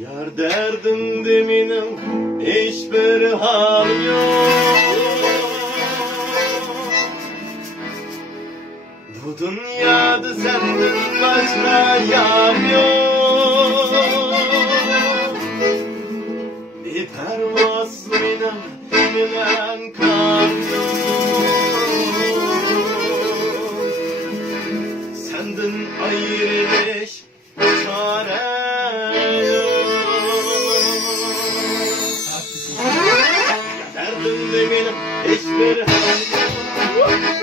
Yar derdim deminim hiçbir hal yok. Bu dünyada senden başka yar yok. Biter vasminem bilen kar yok. Senden ayrılış çare derdim de benim hiçbir hal yok.